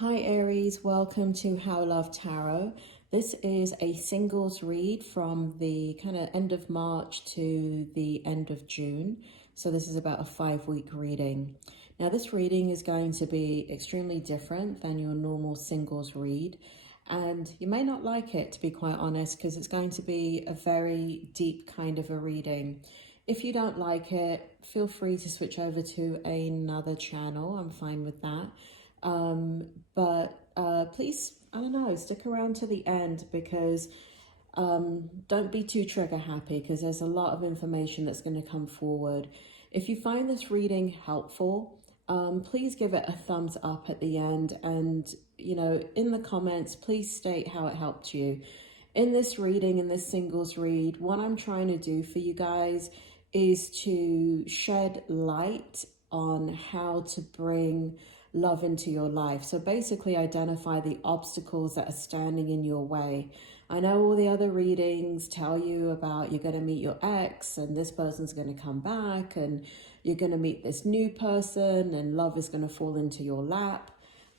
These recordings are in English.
Hi Aries, welcome to How Love Tarot. This is a singles read from the kind of end of March to the end of June. So this is about a 5-week reading. Now this reading is going to be extremely different than your normal singles read. And you may not like it, to be quite honest, because it's going to be a very deep kind of a reading. If you don't like it, feel free to switch over to another channel. I'm fine with that. Please, I don't know, stick around to the end because don't be too trigger happy because there's a lot of information that's going to come forward. If you find this reading helpful, please give it a thumbs up at the end, and you know, in the comments, please state how it helped you. In this reading, in this singles read, what I'm trying to do for you guys is to shed light on how to bring love into your life. So basically identify the obstacles that are standing in your way. I know all the other readings tell you about you're going to meet your ex and this person's going to come back and you're going to meet this new person and love is going to fall into your lap.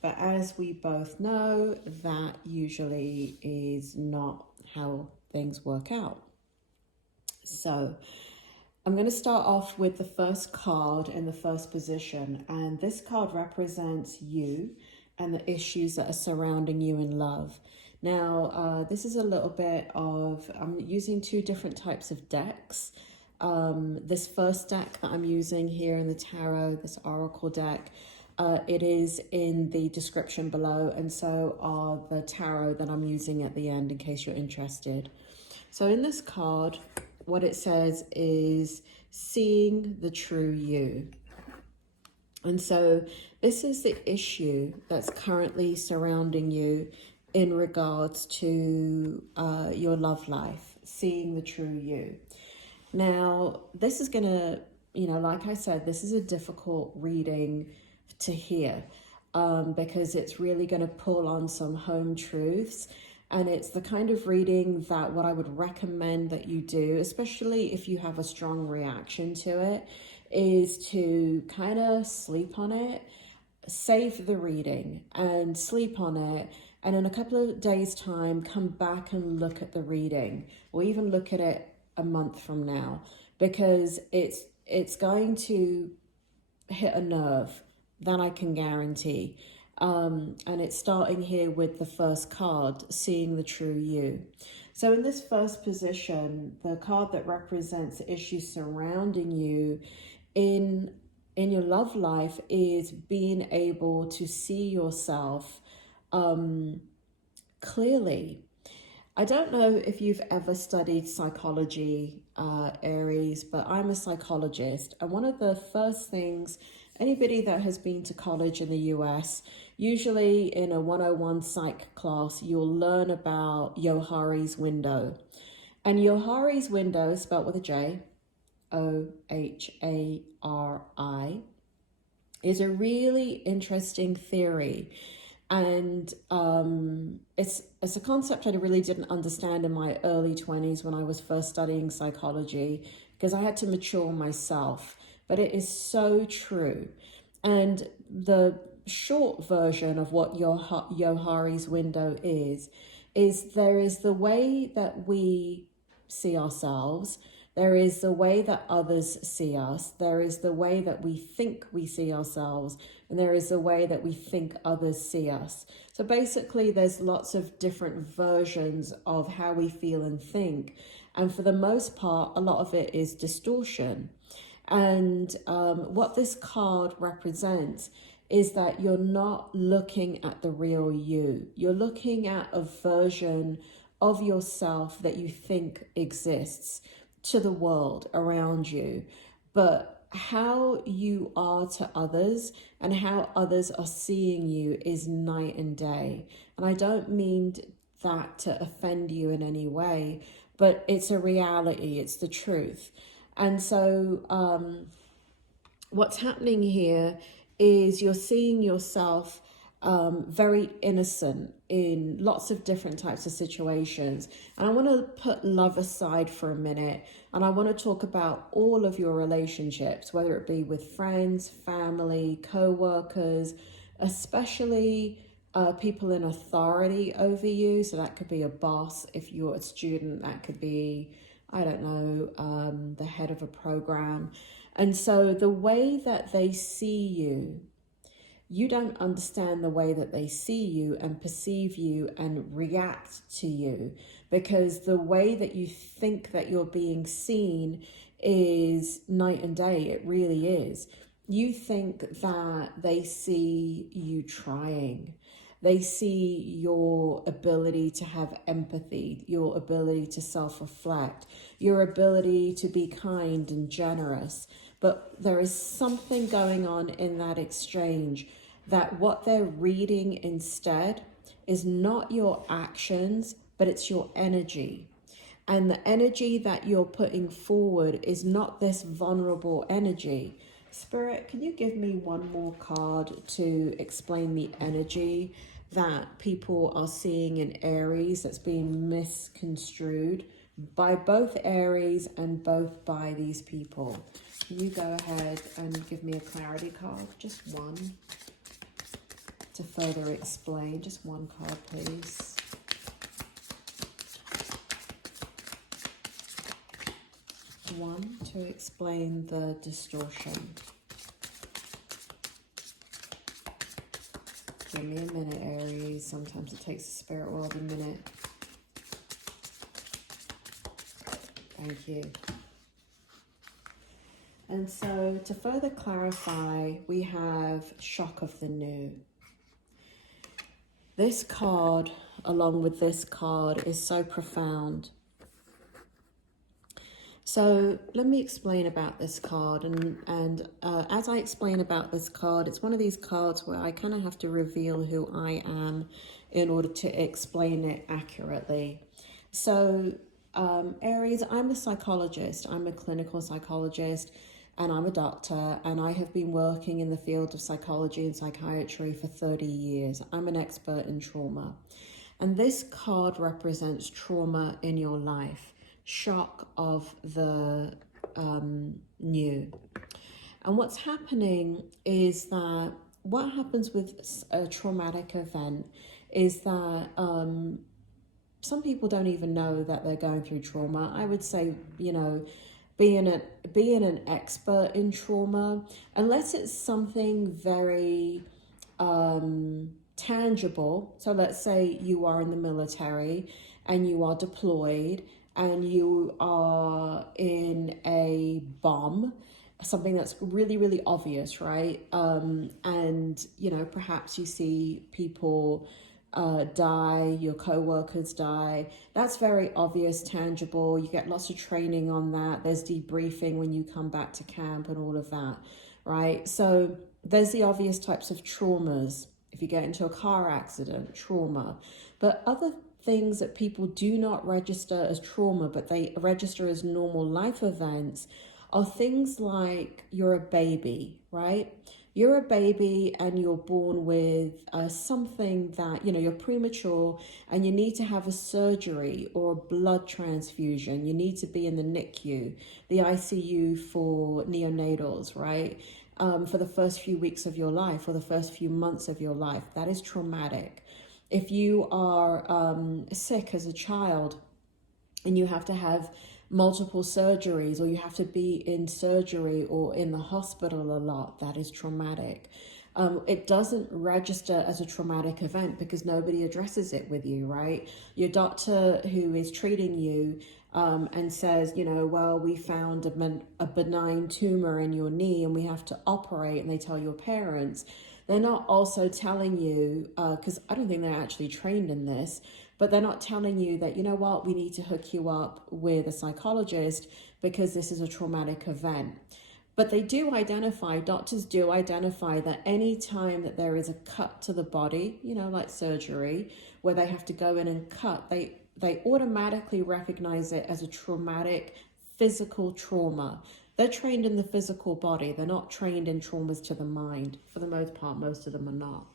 But as we both know, that usually is not how things work out. So I'm going to start off with the first card in the first position, and this card represents you and the issues that are surrounding you in love. Now, this is a little bit of, I'm using two different types of decks. This first deck that I'm using here in the tarot, this oracle deck, it is in the description below, and so are the tarot that I'm using at the end in case you're interested. So in this card, what it says is seeing the true you. And so this is the issue that's currently surrounding you in regards to your love life, seeing the true you. Now, this is going to, you know, like I said, this is a difficult reading to hear because it's really going to pull on some home truths. And it's the kind of reading that what I would recommend that you do, especially if you have a strong reaction to it, is to kind of sleep on it, save the reading and sleep on it. And in a couple of days' time, come back and look at the reading or even look at it a month from now, because it's going to hit a nerve, that I can guarantee. And it's starting here with the first card, seeing the true you. So in this first position, the card that represents the issues surrounding you in your love life is being able to see yourself clearly. I don't know if you've ever studied psychology, Aries, but I'm a psychologist. And one of the first things, anybody that has been to college in the US, usually in a 101 psych class, you'll learn about Johari's window. And Johari's window is spelled with a J, O-H-A-R-I, is a really interesting theory. And it's a concept I really didn't understand in my early 20s when I was first studying psychology, because I had to mature myself. But it is so true. And the short version of what Johari's window is there is the way that we see ourselves, there is the way that others see us, there is the way that we think we see ourselves, and there is the way that we think others see us. So basically there's lots of different versions of how we feel and think. And for the most part, a lot of it is distortion. And what this card represents is that you're not looking at the real you. You're looking at a version of yourself that you think exists to the world around you. But how you are to others and how others are seeing you is night and day. And I don't mean that to offend you in any way, but it's a reality, it's the truth. And so what's happening here is you're seeing yourself very innocent in lots of different types of situations. And I want to put love aside for a minute, and I want to talk about all of your relationships, whether it be with friends, family, co-workers, especially people in authority over you. So that could be a boss. If you're a student, that could be, I don't know, the head of a program. And so the way that they see you, you don't understand the way that they see you and perceive you and react to you, because the way that you think that you're being seen is night and day. It really is. You think that they see you trying. They see your ability to have empathy, your ability to self-reflect, your ability to be kind and generous. But there is something going on in that exchange, that what they're reading instead is not your actions, but it's your energy. And the energy that you're putting forward is not this vulnerable energy. Spirit, can you give me one more card to explain the energy that people are seeing in Aries that's being misconstrued by both Aries and both by these people? Can you go ahead and give me a clarity card? Just one. To further explain, just one card, please. One to explain the distortion. Give me a minute, Aries. Sometimes it takes the spirit world a minute. Thank you. And so to further clarify, we have shock of the new. This card, along with this card, is so profound. So let me explain about this card. And as I explain about this card, it's one of these cards where I kind of have to reveal who I am in order to explain it accurately. So Aries, I'm a psychologist. I'm a clinical psychologist. And I'm a doctor, and I have been working in the field of psychology and psychiatry for 30 years. I'm an expert in trauma. And this card represents trauma in your life, shock of the new. And what's happening is that what happens with a traumatic event is that some people don't even know that they're going through trauma. I would say, you know, being an expert in trauma, unless it's something very tangible. So let's say you are in the military and you are deployed and you are in a bomb, something that's really, really obvious, right? And, you know, perhaps you see people die, your co-workers die. That's very obvious, tangible. You get lots of training on that. There's debriefing when you come back to camp and all of that, right? So there's the obvious types of traumas. If you get into a car accident, trauma. But other things that people do not register as trauma, but they register as normal life events, are things like you're a baby, right? You're a baby and you're born with something that, you know, you're premature and you need to have a surgery or a blood transfusion. You need to be in the NICU, the ICU for neonatals, right? For the first few weeks of your life or the first few months of your life. That is traumatic. If you are sick as a child and you have to have multiple surgeries, or you have to be in surgery or in the hospital a lot, that is traumatic. It doesn't register as a traumatic event because nobody addresses it with you, right? Your doctor who is treating you and says, you know, well, we found a benign tumor in your knee and we have to operate, and they tell your parents. They're not also telling you, because I don't think they're actually trained in this, but they're not telling you that, you know what, we need to hook you up with a psychologist because this is a traumatic event. But they do identify, doctors do identify that any time that there is a cut to the body, you know, like surgery, where they have to go in and cut, they automatically recognize it as a traumatic physical trauma. They're trained in the physical body. They're not trained in traumas to the mind. For the most part, most of them are not.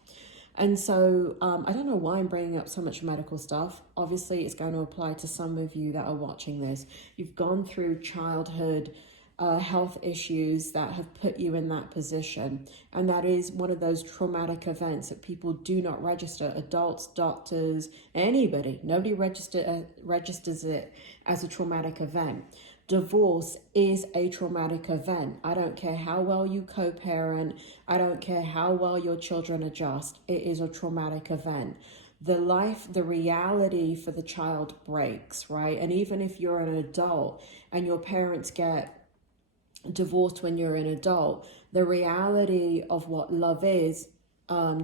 And so I don't know why I'm bringing up so much medical stuff. Obviously, it's going to apply to some of you that are watching this. You've gone through childhood health issues that have put you in that position. And that is one of those traumatic events that people do not register. Adults, doctors, anybody, nobody registers it as a traumatic event. Divorce is a traumatic event. I don't care how well you co-parent. I don't care how well your children adjust. It is a traumatic event. The reality for the child breaks, right? And even if you're an adult and your parents get divorced when you're an adult, the reality of what love is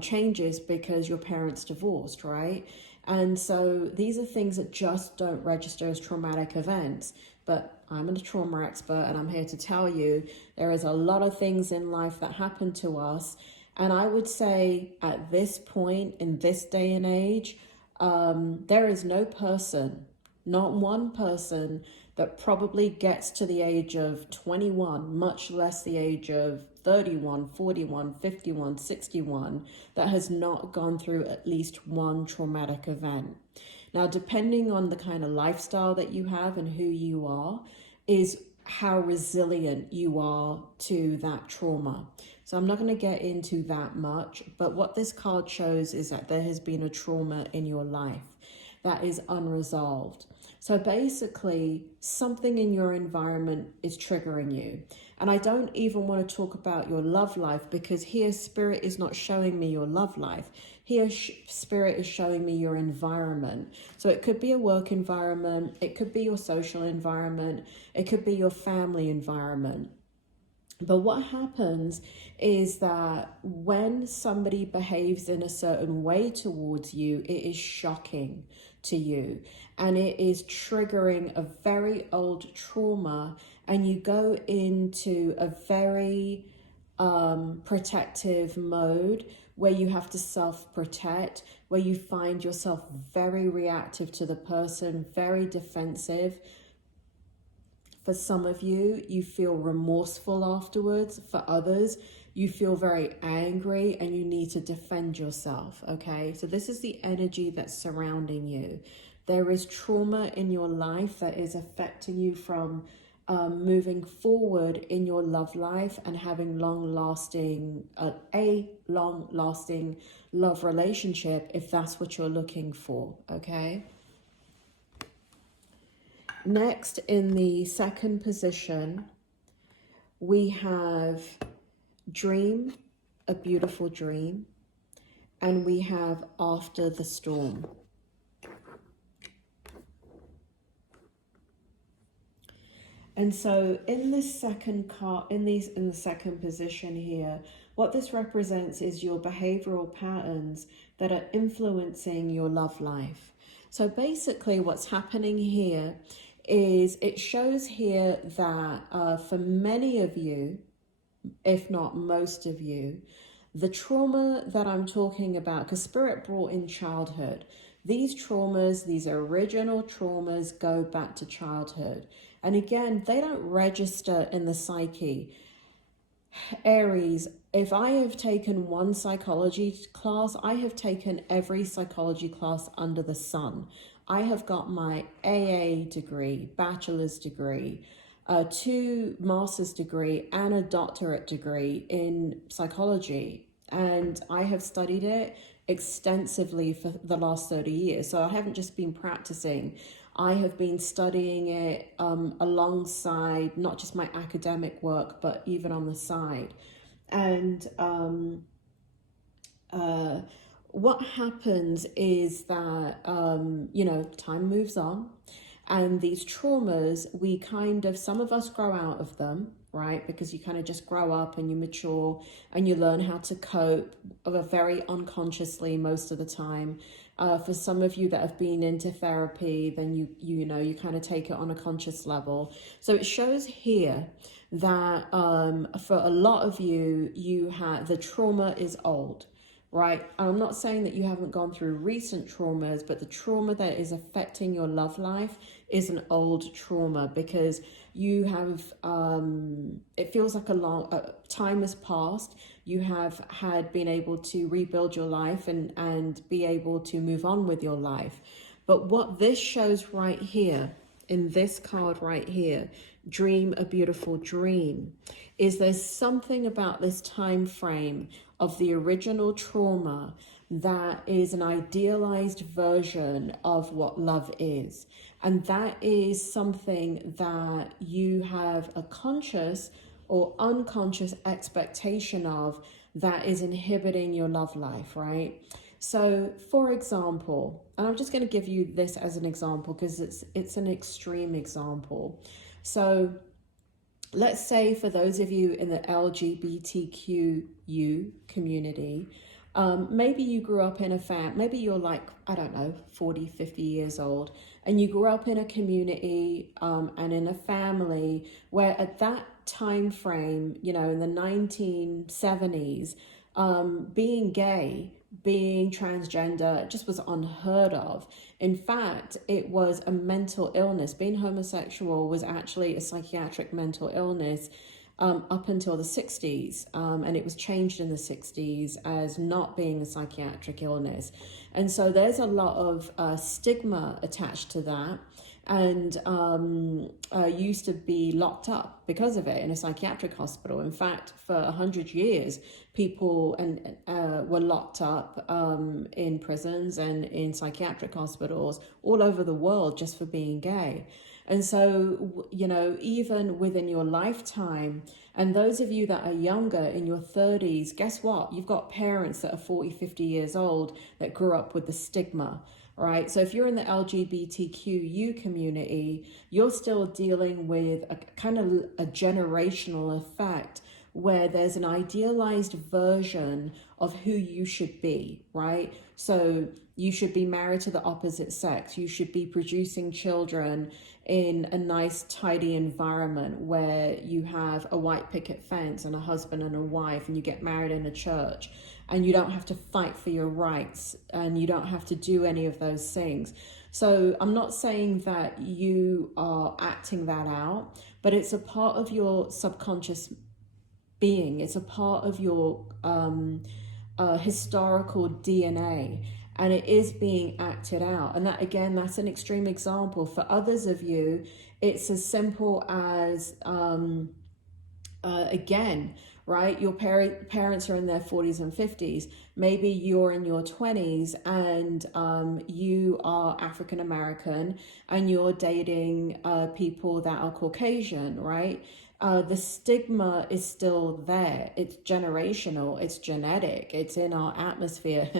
changes because your parents divorced, right? And so these are things that just don't register as traumatic events. But I'm a trauma expert, and I'm here to tell you there is a lot of things in life that happen to us. And I would say at this point, in this day and age, there is no person, not one person, that probably gets to the age of 21, much less the age of 31, 41, 51, 61, that has not gone through at least one traumatic event. Now, depending on the kind of lifestyle that you have and who you are, is how resilient you are to that trauma. So I'm not going to get into that much, but what this card shows is that there has been a trauma in your life that is unresolved. So basically, something in your environment is triggering you. And I don't even want to talk about your love life, because here Spirit is not showing me your love life. Here Spirit is showing me your environment. So it could be a work environment, it could be your social environment, it could be your family environment. But what happens is that when somebody behaves in a certain way towards you, it is shocking to you, and it is triggering a very old trauma, and you go into a very protective mode where you have to self-protect, where you find yourself very reactive to the person, very defensive. For some of you, you feel remorseful afterwards. For others, you feel very angry and you need to defend yourself, okay? So this is the energy that's surrounding you. There is trauma in your life that is affecting you from moving forward in your love life and having a long-lasting love relationship, if that's what you're looking for, okay? Next, in the second position, we have dream, a beautiful dream, and we have after the storm. And so in this second card, in the second position here, what this represents is your behavioral patterns that are influencing your love life. So basically what's happening here is it shows here that for many of you, if not most of you, the trauma that I'm talking about, because Spirit brought in childhood, these traumas, these original traumas go back to childhood. And again, they don't register in the psyche. Aries, if I have taken one psychology class, I have taken every psychology class under the sun. I have got my AA degree, bachelor's degree, 2 master's degree, and a doctorate degree in psychology. And I have studied it extensively for the last 30 years. So I haven't just been practicing. I have been studying it alongside not just my academic work, but even on the side. And what happens is that, you know, time moves on, and these traumas, some of us grow out of them, right? Because you kind of just grow up and you mature and you learn how to cope very unconsciously most of the time. For some of you that have been into therapy, then you kind of take it on a conscious level. So it shows here that for a lot of you, the trauma is old, right? I'm not saying that you haven't gone through recent traumas, but the trauma that is affecting your love life is an old trauma, because you have, it feels like a long time has passed. You have been able to rebuild your life and be able to move on with your life. But what this shows right here, in this card right here, dream a beautiful dream, is there's something about this time frame of the original trauma that is an idealized version of what love is. And that is something that you have a conscious or unconscious expectation of that is inhibiting your love life, right? So, for example, and I'm just going to give you this as an example because it's an extreme example. So, let's say for those of you in the LGBTQU community, maybe you grew up in a maybe you're like, I don't know, 40, 50 years old, and you grew up in a community and in a family where at that time frame, you know, in the 1970s, being gay, being transgender just was unheard of. In fact, it was a mental illness. Being homosexual was actually a psychiatric mental illness up until the 60s, and it was changed in the 60s as not being a psychiatric illness. And so there's a lot of stigma attached to that, and used to be locked up because of it in a psychiatric hospital. In fact, for 100 years, people were locked up in prisons and in psychiatric hospitals all over the world just for being gay. And so, you know, even within your lifetime, and those of you that are younger in your 30s, guess what? You've got parents that are 40, 50 years old that grew up with the stigma, right? So if you're in the LGBTQU community, you're still dealing with a kind of a generational effect where there's an idealized version of who you should be, right? So you should be married to the opposite sex. You should be producing children in a nice, tidy environment where you have a white picket fence and a husband and a wife, and you get married in a church, and you don't have to fight for your rights, and you don't have to do any of those things. So I'm not saying that you are acting that out, but it's a part of your subconscious being. It's a part of your historical DNA, and it is being acted out. And that, again, that's an extreme example. For others of you, it's as simple as again, right, your parents are in their 40s and 50s, maybe you're in your 20s, and you are African American and you're dating people that are Caucasian, right? The stigma is still there. It's generational, it's genetic, it's in our atmosphere,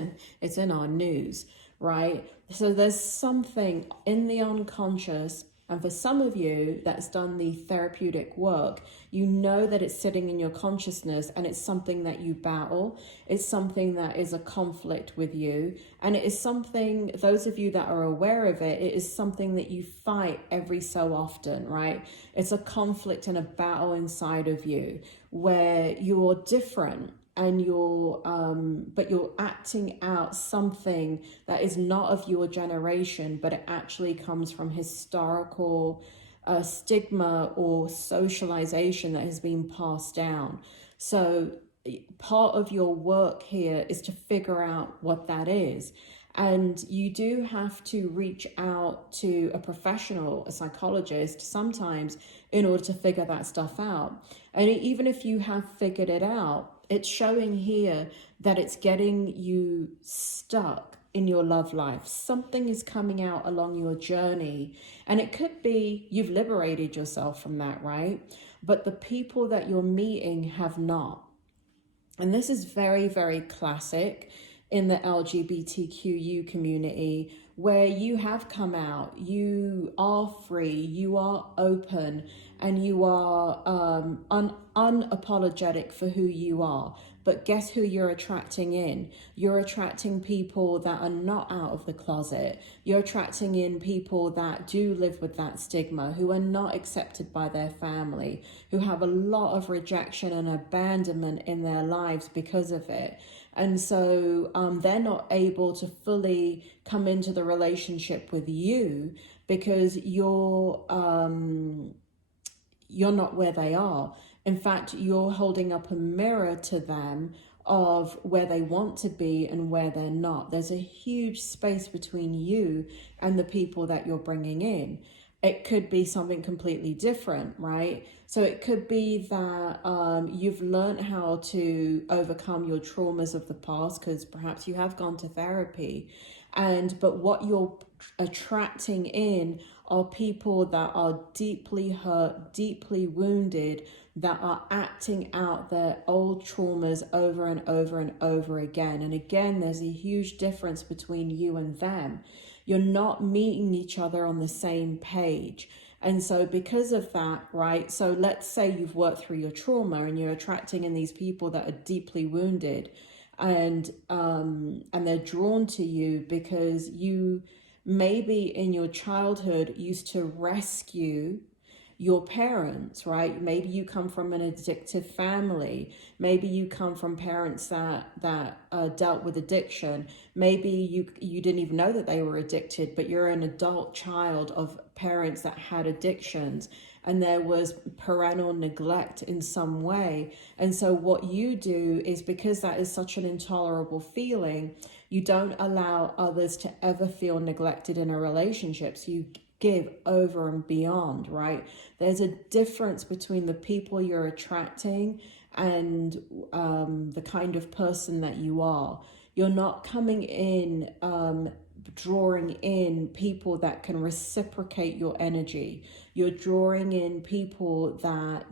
it's in our news, right? So there's something in the unconscious. And for some of you that's done the therapeutic work, you know that it's sitting in your consciousness, and it's something that you battle. It's something that is a conflict with you. And it is something, those of you that are aware of it, it is something that you fight every so often, right? It's a conflict and a battle inside of you where you're different, and but you're acting out something that is not of your generation, but it actually comes from historical stigma or socialization that has been passed down. So part of your work here is to figure out what that is. And you do have to reach out to a professional, a psychologist, sometimes in order to figure that stuff out. And even if you have figured it out, it's showing here that it's getting you stuck in your love life. Something is coming out along your journey. And it could be you've liberated yourself from that, right? But the people that you're meeting have not. And this is very, very classic in the LGBTQU community, where you have come out, you are free, you are open, and you are unapologetic for who you are. But guess who you're attracting in? You're attracting people that are not out of the closet. You're attracting in people that do live with that stigma, who are not accepted by their family, who have a lot of rejection and abandonment in their lives because of it. And so they're not able to fully come into the relationship with you because you're not where they are. In fact, you're holding up a mirror to them of where they want to be and where they're not. There's a huge space between you and the people that you're bringing in. It could be something completely different, right? So it could be that you've learned how to overcome your traumas of the past because perhaps you have gone to therapy. But what you're attracting in are people that are deeply hurt, deeply wounded, that are acting out their old traumas over and over and over again. And again, there's a huge difference between you and them. You're not meeting each other on the same page. And so because of that, right, so let's say you've worked through your trauma and you're attracting in these people that are deeply wounded, and they're drawn to you because you maybe in your childhood used to rescue your parents, right? Maybe you come from an addictive family. Maybe you come from parents that dealt with addiction. Maybe you didn't even know that they were addicted, but you're an adult child of parents that had addictions, and there was parental neglect in some way. And so what you do is, because that is such an intolerable feeling, you don't allow others to ever feel neglected in a relationship. So you give over and beyond, right? There's a difference between the people you're attracting and the kind of person that you are. You're not coming in, drawing in people that can reciprocate your energy. You're drawing in people that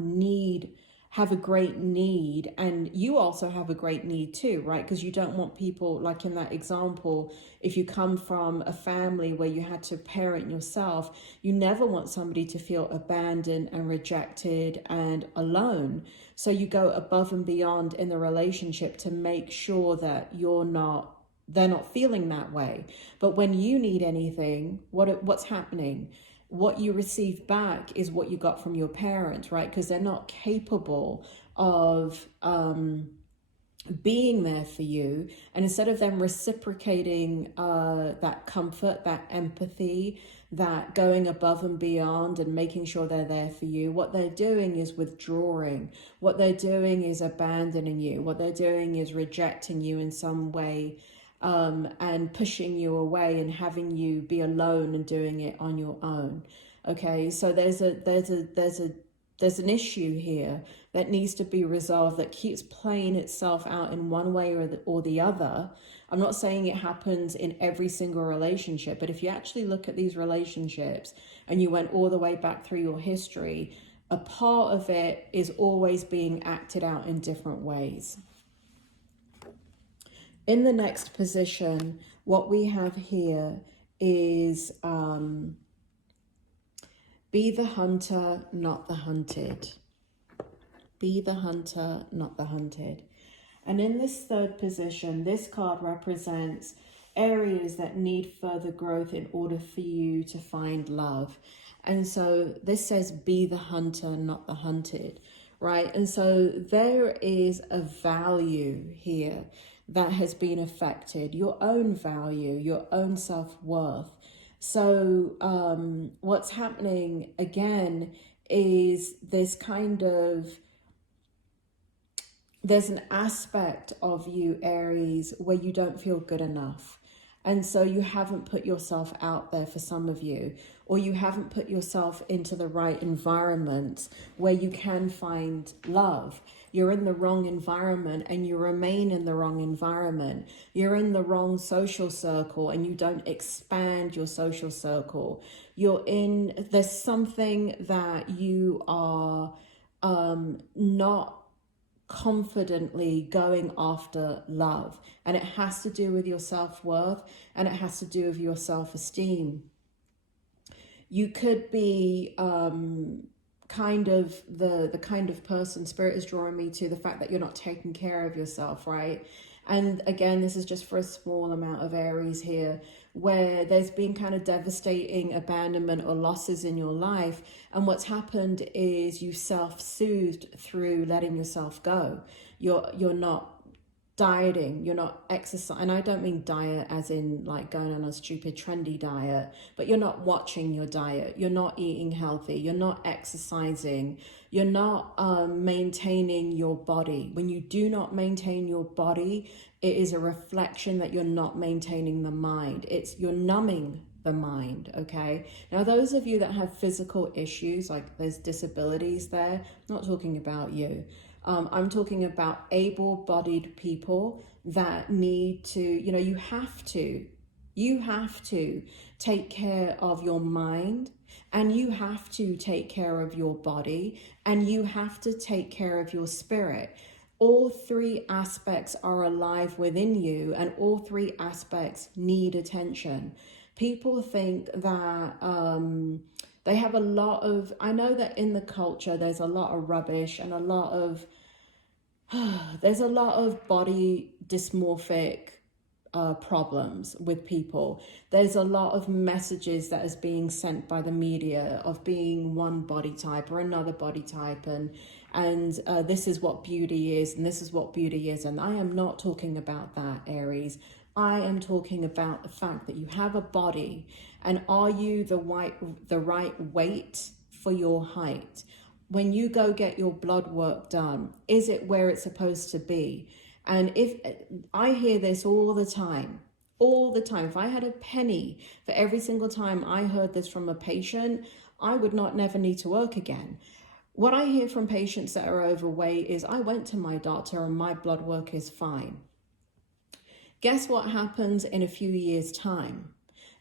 have a great need, and you also have a great need too, right? Because you don't want people, like in that example, if you come from a family where you had to parent yourself, you never want somebody to feel abandoned and rejected and alone. So you go above and beyond in the relationship to make sure that they're not feeling that way. But when you need anything, what's happening? What you receive back is what you got from your parents, right? Because they're not capable of being there for you. And instead of them reciprocating that comfort, that empathy, that going above and beyond and making sure they're there for you, what they're doing is withdrawing. What they're doing is abandoning you. What they're doing is rejecting you in some way, and pushing you away and having you be alone and doing it on your own. Okay, so there's an issue here that needs to be resolved, that keeps playing itself out in one way or the other. I'm not saying it happens in every single relationship, but if you actually look at these relationships and you went all the way back through your history, a part of it is always being acted out in different ways. In the next position, what we have here is be the hunter, not the hunted. Be the hunter, not the hunted. And in this third position, this card represents areas that need further growth in order for you to find love. And so this says be the hunter, not the hunted, right? And so there is a value here that has been affected, your own value, your own self-worth. So what's happening again is there's an aspect of you, Aries, where you don't feel good enough. And so you haven't put yourself out there, for some of you, or you haven't put yourself into the right environment where you can find love. You're in the wrong environment and you remain in the wrong environment. You're in the wrong social circle and you don't expand your social circle. There's something that you are not confidently going after love, and it has to do with your self-worth, and it has to do with your self-esteem. You could be kind of the kind of person, Spirit is drawing me to the fact that you're not taking care of yourself, right? And again, this is just for a small amount of Aries here, where there's been kind of devastating abandonment or losses in your life. And what's happened is you self-soothed through letting yourself go. You're not dieting, you're not exercising. And I don't mean diet as in like going on a stupid trendy diet, but you're not watching your diet. You're not eating healthy. You're not exercising. You're not maintaining your body. When you do not maintain your body, it is a reflection that you're not maintaining the mind. You're numbing the mind, okay? Now, those of you that have physical issues, like there's disabilities there, I'm not talking about you. I'm talking about able-bodied people that need to, you know, you have to take care of your mind, and you have to take care of your body, and you have to take care of your spirit. All three aspects are alive within you, and all three aspects need attention. People think that they have a lot of, I know that in the culture there's a lot of rubbish and a lot of, there's a lot of body dysmorphic problems with people. There's a lot of messages that is being sent by the media of being one body type or another body type, and this is what beauty is, and this is what beauty is. And I am not talking about that, Aries. I am talking about the fact that you have a body, and are you the right weight for your height? When you go get your blood work done, is it where it's supposed to be? And if I hear this all the time, if I had a penny for every single time I heard this from a patient, I would never need to work again. What I hear from patients that are overweight is, I went to my doctor and my blood work is fine. Guess what happens in a few years' time?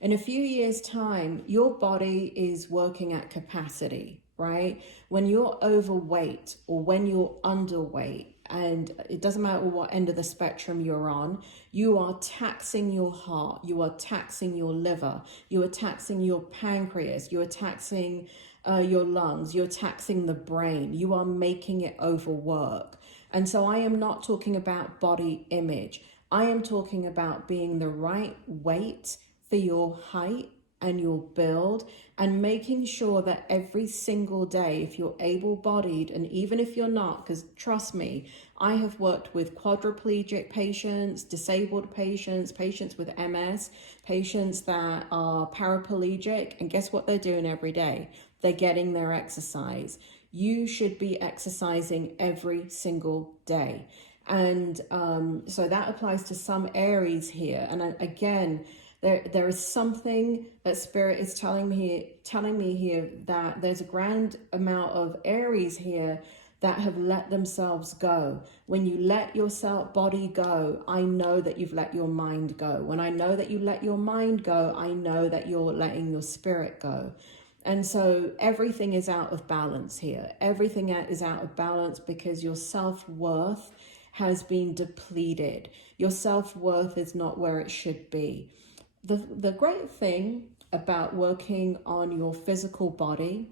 In a few years' time, your body is working at capacity, right? When you're overweight or when you're underweight, and it doesn't matter what end of the spectrum you're on, you are taxing your heart, you are taxing your liver, you are taxing your pancreas, you are taxing your lungs, you're taxing the brain, you are making it overwork. And so I am not talking about body image. I am talking about being the right weight for your height and your build, and making sure that every single day, if you're able-bodied, and even if you're not, because trust me, I have worked with quadriplegic patients, disabled patients, patients with MS, patients that are paraplegic, and guess what they're doing every day? They're getting their exercise. You should be exercising every single day. And so that applies to some Aries here. And again, there is something that Spirit is telling me here, that there's a grand amount of Aries here that have let themselves go. When you let your body go, I know that you've let your mind go. When I know that you let your mind go, I know that you're letting your spirit go. And so everything is out of balance here. Everything is out of balance because your self-worth has been depleted. Your self-worth is not where it should be. The great thing about working on your physical body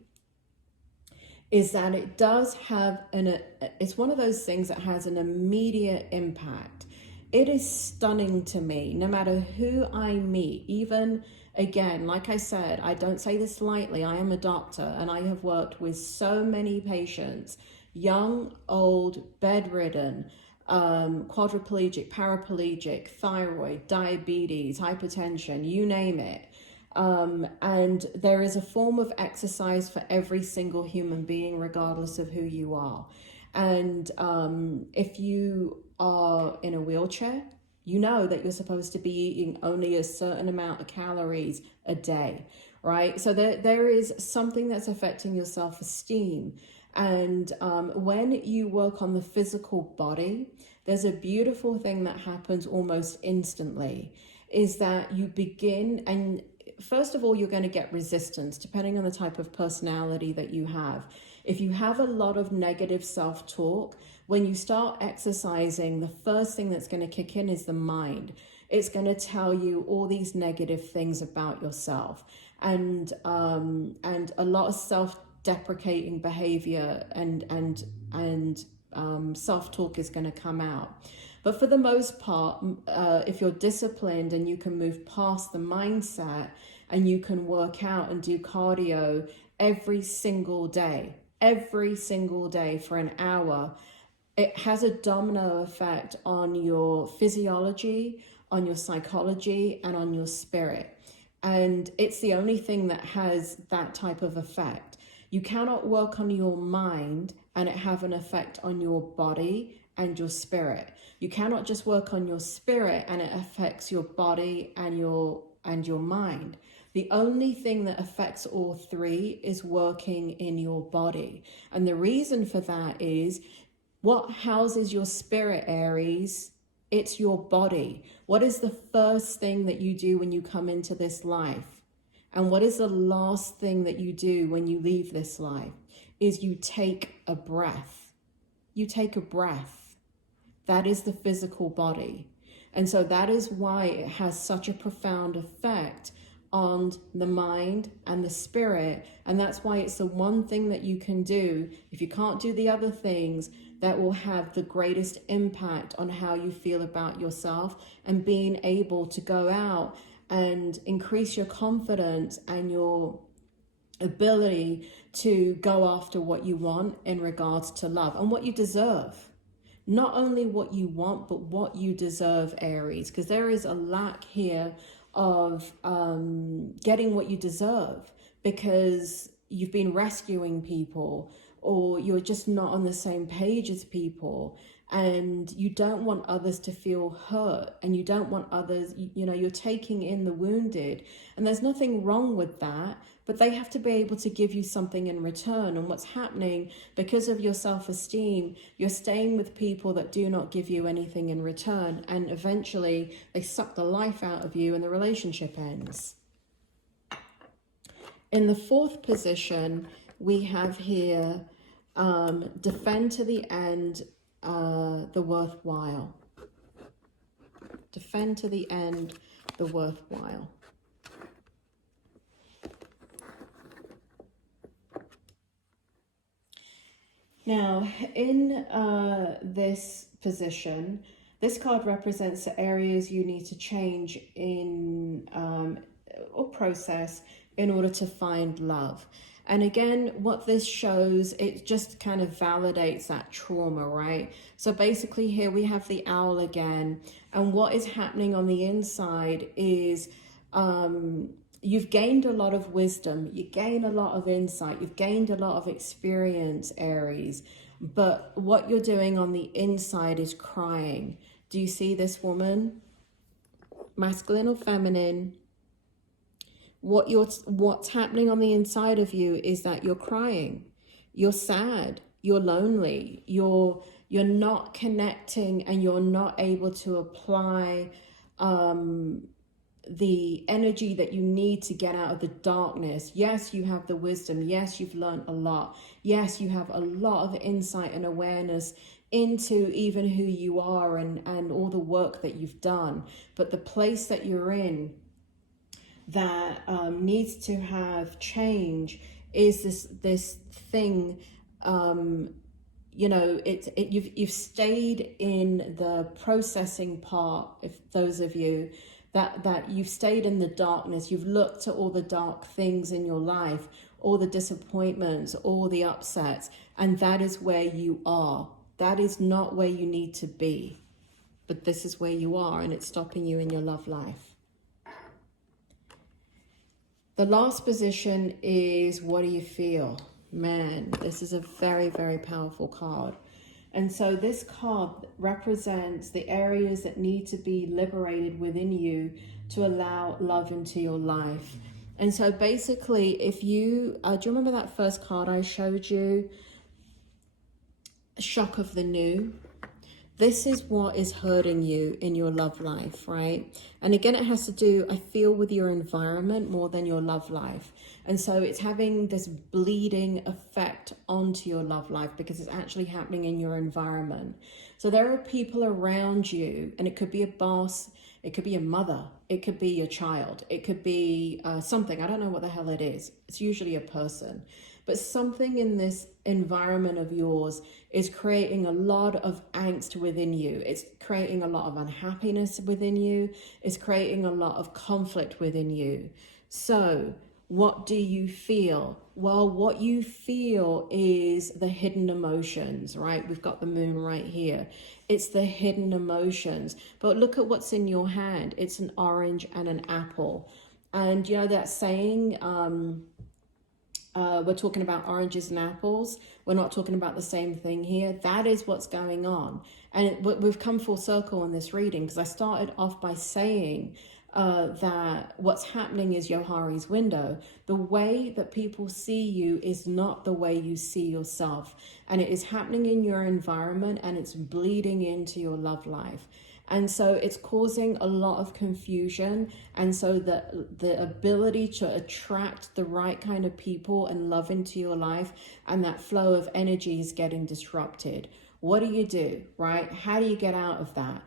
is that it does have it's one of those things that has an immediate impact. It is stunning to me, no matter who I meet. Even, again, like I said, I don't say this lightly, I am a doctor, and I have worked with so many patients, young, old, bedridden, quadriplegic, paraplegic, thyroid, diabetes, hypertension, you name it. And there is a form of exercise for every single human being, regardless of who you are. And if you are in a wheelchair, you know that you're supposed to be eating only a certain amount of calories a day, right? So there is something that's affecting your self-esteem. And when you work on the physical body, there's a beautiful thing that happens almost instantly, is that you begin, and first of all, you're going to get resistance depending on the type of personality that you have. If you have a lot of negative self-talk, when you start exercising, the first thing that's going to kick in is the mind. It's going to tell you all these negative things about yourself, and a lot of self-deprecating behavior and self-talk is going to come out. But for the most part, if you're disciplined and you can move past the mindset and you can work out and do cardio every single day for an hour, it has a domino effect on your physiology, on your psychology, and on your spirit. And it's the only thing that has that type of effect. You cannot work on your mind and it have an effect on your body and your spirit. You cannot just work on your spirit and it affects your body and your and your mind. The only thing that affects all three is working in your body. And the reason for that is what houses your spirit, Aries? It's your body. What is the first thing that you do when you come into this life? And what is the last thing that you do when you leave this life? Is you take a breath. You take a breath. That is the physical body. And so that is why it has such a profound effect on the mind and the spirit. And that's why it's the one thing that you can do, if you can't do the other things, that will have the greatest impact on how you feel about yourself and being able to go out and increase your confidence and your ability to go after what you want in regards to love and what you deserve. Not only what you want, but what you deserve, Aries, because there is a lack here of getting what you deserve because you've been rescuing people, or you're just not on the same page as people, and you don't want others to feel hurt, and you don't want others, you know, you're taking in the wounded, and there's nothing wrong with that, but they have to be able to give you something in return. And what's happening, because of your self-esteem, you're staying with people that do not give you anything in return, and eventually they suck the life out of you and the relationship ends. In the fourth position, we have here defend to the end the worthwhile. Defend to the end the worthwhile. Now, in this position, this card represents the areas you need to change in or process in order to find love. And again, what this shows, it just kind of validates that trauma, right? So basically here we have the owl again. And what is happening on the inside is you've gained a lot of wisdom. You gain a lot of insight. You've gained a lot of experience, Aries. But what you're doing on the inside is crying. Do you see this woman? Masculine or feminine? What's happening on the inside of you is that you're crying, you're sad, you're lonely, you're not connecting, and you're not able to apply the energy that you need to get out of the darkness. Yes, you have the wisdom. Yes, you've learned a lot. Yes, you have a lot of insight and awareness into even who you are and all the work that you've done. But the place that you're in that needs to have change is this thing. You know, you've stayed in the processing part. If those of you that you've stayed in the darkness, you've looked at all the dark things in your life, all the disappointments, all the upsets, and that is where you are. That is not where you need to be, but this is where you are, and it's stopping you in your love life. The last position is, what do you feel? Man, this is a very, very powerful card. And so this card represents the areas that need to be liberated within you to allow love into your life. And so basically, if you, do you remember that first card I showed you? Shock of the new. This is what is hurting you in your love life, right? And again, it has to do, I feel, with your environment more than your love life. And so it's having this bleeding effect onto your love life because it's actually happening in your environment. So there are people around you, and it could be a boss, it could be a mother, it could be your child, it could be something, I don't know what the hell it is. It's usually a person. But something in this environment of yours is creating a lot of angst within you. It's creating a lot of unhappiness within you. It's creating a lot of conflict within you. So what do you feel? Well, what you feel is the hidden emotions, right? We've got the moon right here. It's the hidden emotions. But look at what's in your hand. It's an orange and an apple. And you know that saying, we're talking about oranges and apples. We're not talking about the same thing here. That is what's going on. And we've come full circle in this reading because I started off by saying that what's happening is Johari's window. The way that people see you is not the way you see yourself. And it is happening in your environment, and it's bleeding into your love life. And so it's causing a lot of confusion. And so the ability to attract the right kind of people and love into your life, and that flow of energy is getting disrupted. What do, right? How do you get out of that?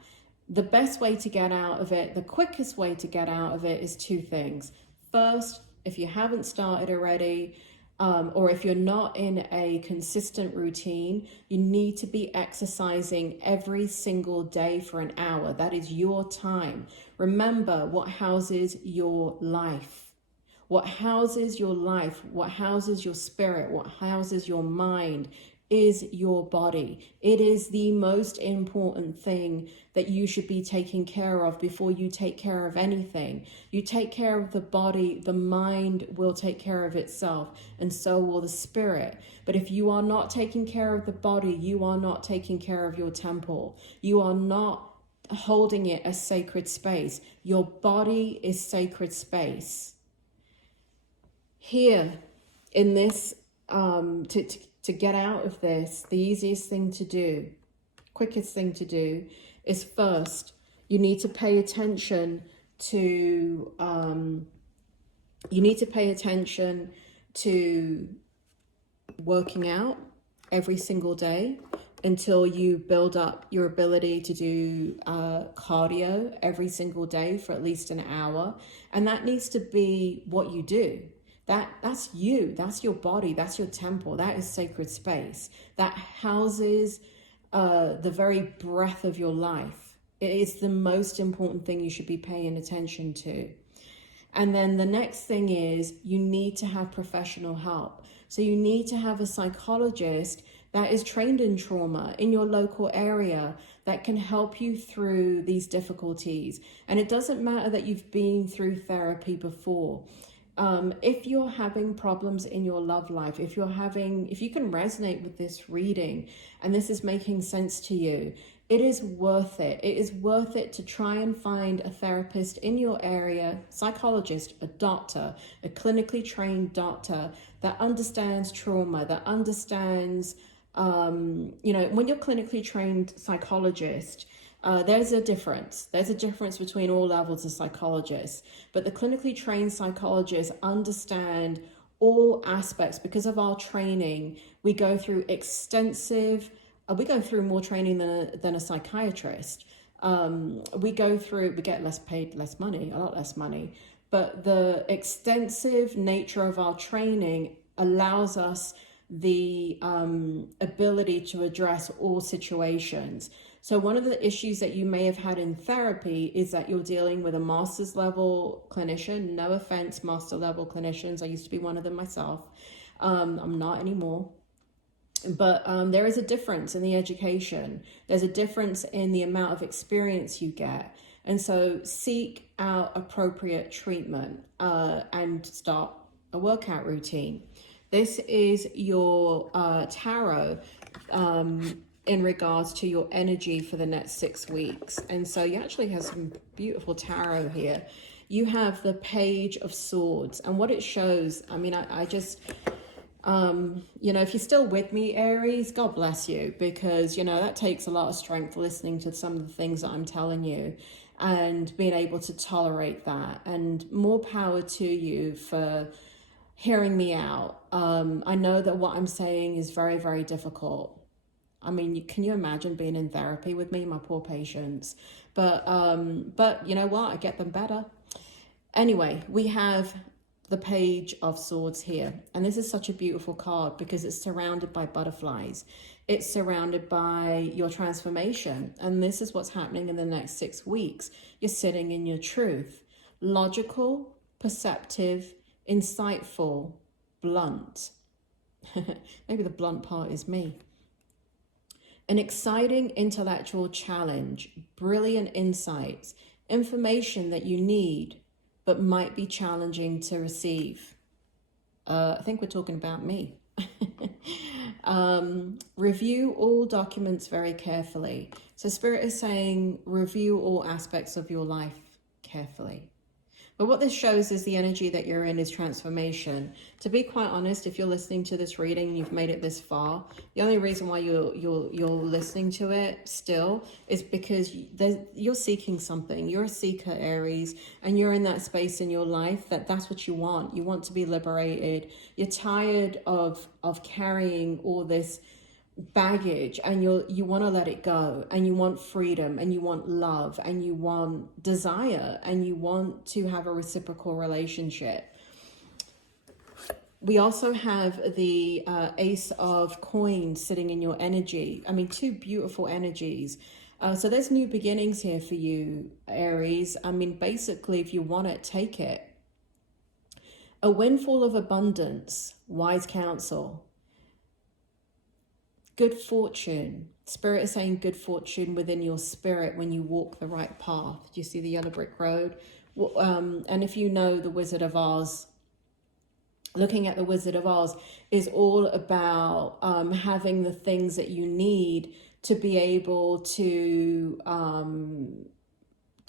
The best way to get out of it, the quickest way to get out of it is two things. First, if you haven't started already, or if you're not in a consistent routine, you need to be exercising every single day for an hour. That is your time. Remember what houses your life. What houses your life, what houses your spirit, what houses your mind is your body. It is the most important thing that you should be taking care of before you take care of anything. You take care of the body, the mind will take care of itself, and so will the spirit. But if you are not taking care of the body, you are not taking care of your temple. You are not holding it as sacred space. Your body is sacred space. Here in this, to get out of this, the easiest thing to do, quickest thing to do, is first, you need to pay attention to, working out every single day until you build up your ability to do cardio every single day for at least an hour. And that needs to be what you do. That's you, that's your body, that's your temple, that is sacred space. That houses the very breath of your life. It is the most important thing you should be paying attention to. And then the next thing is you need to have professional help. So you need to have a psychologist that is trained in trauma in your local area that can help you through these difficulties. And it doesn't matter that you've been through therapy before. If you're having problems in your love life, if you can resonate with this reading and this is making sense to you, it is worth it. It is worth it to try and find a therapist in your area, psychologist, a doctor, a clinically trained doctor that understands trauma, that understands, when you're clinically trained psychologist, there's a difference. There's a difference between all levels of psychologists. But the clinically trained psychologists understand all aspects. Because of our training, we go through we go through more training than a psychiatrist. We get less money, a lot less money. But the extensive nature of our training allows us the ability to address all situations. So one of the issues that you may have had in therapy is that you're dealing with a master's level clinician. No offense, master level clinicians. I used to be one of them myself. I'm not anymore. But there is a difference in the education. There's a difference in the amount of experience you get. And so seek out appropriate treatment and start a workout routine. This is your tarot in regards to your energy for the next 6 weeks. And so you actually have some beautiful tarot here. You have the Page of Swords, and what it shows, I just, if you're still with me, Aries, God bless you, because, that takes a lot of strength listening to some of the things that I'm telling you and being able to tolerate that, and more power to you for hearing me out. I know that what I'm saying is very, very difficult. Can you imagine being in therapy with me, my poor patients? But you know what? I get them better. Anyway, we have the Page of Swords here. And this is such a beautiful card because it's surrounded by butterflies. It's surrounded by your transformation. And this is what's happening in the next 6 weeks. You're sitting in your truth. Logical, perceptive, insightful, blunt. Maybe the blunt part is me. An exciting intellectual challenge, brilliant insights, information that you need, but might be challenging to receive. I think we're talking about me. Review all documents very carefully. So Spirit is saying, review all aspects of your life carefully. But what this shows is the energy that you're in is transformation. To be quite honest, if you're listening to this reading and you've made it this far, the only reason why you're listening to it still is because you're seeking something. You're a seeker, Aries, and you're in that space in your life that's what you want. You want to be liberated. You're tired of carrying all this baggage, and you want to let it go, and you want freedom, and you want love, and you want desire, and you want to have a reciprocal relationship. We also have the Ace of Coins sitting in your energy. I mean, two beautiful energies. So there's new beginnings here for you, Aries. I mean, basically, if you want it, take it. A windfall of abundance, wise counsel. Good fortune. Spirit is saying good fortune within your spirit when you walk the right path. Do you see the yellow brick road? And if you know the Wizard of Oz, looking at the Wizard of Oz is all about having the things that you need to be able to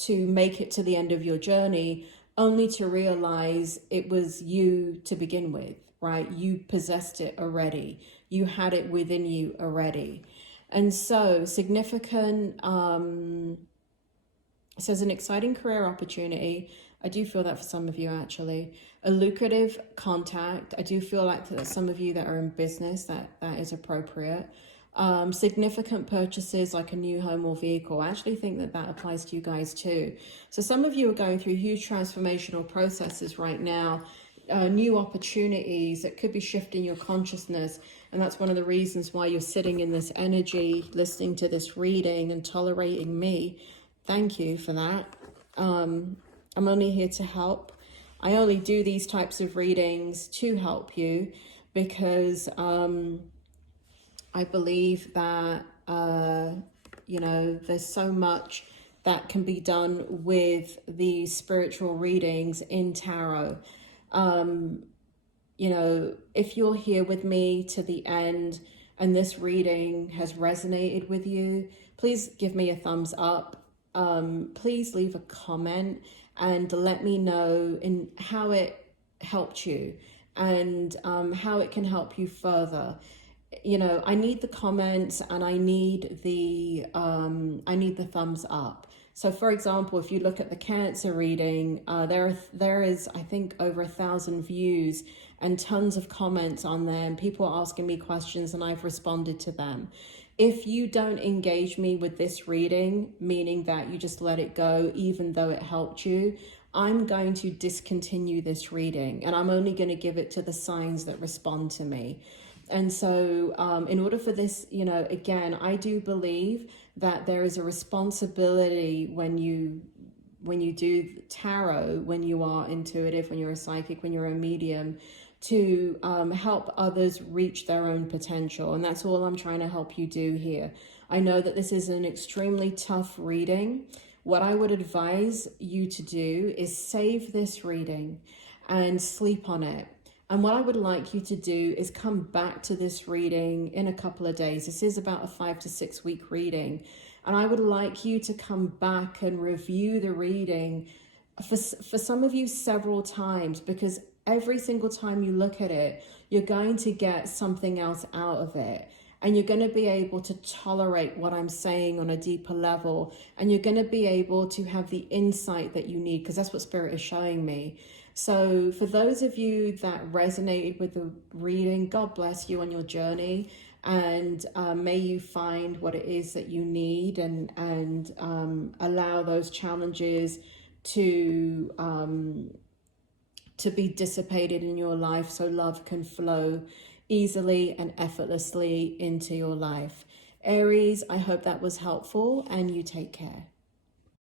make it to the end of your journey, only to realize it was you to begin with, right? You possessed it already. You had it within you already. And so significant, it says an exciting career opportunity. I do feel that for some of you, actually. A lucrative contact. I do feel like that some of you that are in business, that is appropriate. Significant purchases like a new home or vehicle. I actually think that applies to you guys too. So some of you are going through huge transformational processes right now. New opportunities that could be shifting your consciousness, and that's one of the reasons why you're sitting in this energy, listening to this reading and tolerating me. Thank you for that. I'm only here to help. I only do these types of readings to help you because I believe that there's so much that can be done with the spiritual readings in tarot. If you're here with me to the end and this reading has resonated with you, please give me a thumbs up. Please leave a comment and let me know in how it helped you and how it can help you further. I need the comments and I need the thumbs up. So for example, if you look at the Cancer reading, there is, I think, over 1,000 views and tons of comments on there, and people are asking me questions and I've responded to them. If you don't engage me with this reading, meaning that you just let it go, even though it helped you, I'm going to discontinue this reading, and I'm only going to give it to the signs that respond to me. And so in order for this, again, I do believe that there is a responsibility when you do tarot, when you are intuitive, when you're a psychic, when you're a medium, to help others reach their own potential. And that's all I'm trying to help you do here. I know that this is an extremely tough reading. What I would advise you to do is save this reading and sleep on it. And what I would like you to do is come back to this reading in a couple of days. This is about a 5 to 6 week reading. And I would like you to come back and review the reading for some of you several times, because every single time you look at it, you're going to get something else out of it. And you're going to be able to tolerate what I'm saying on a deeper level. And you're going to be able to have the insight that you need, because that's what Spirit is showing me. So for those of you that resonated with the reading, God bless you on your journey, and may you find what it is that you need, and allow those challenges to be dissipated in your life, so love can flow easily and effortlessly into your life. Aries, I hope that was helpful, and you take care.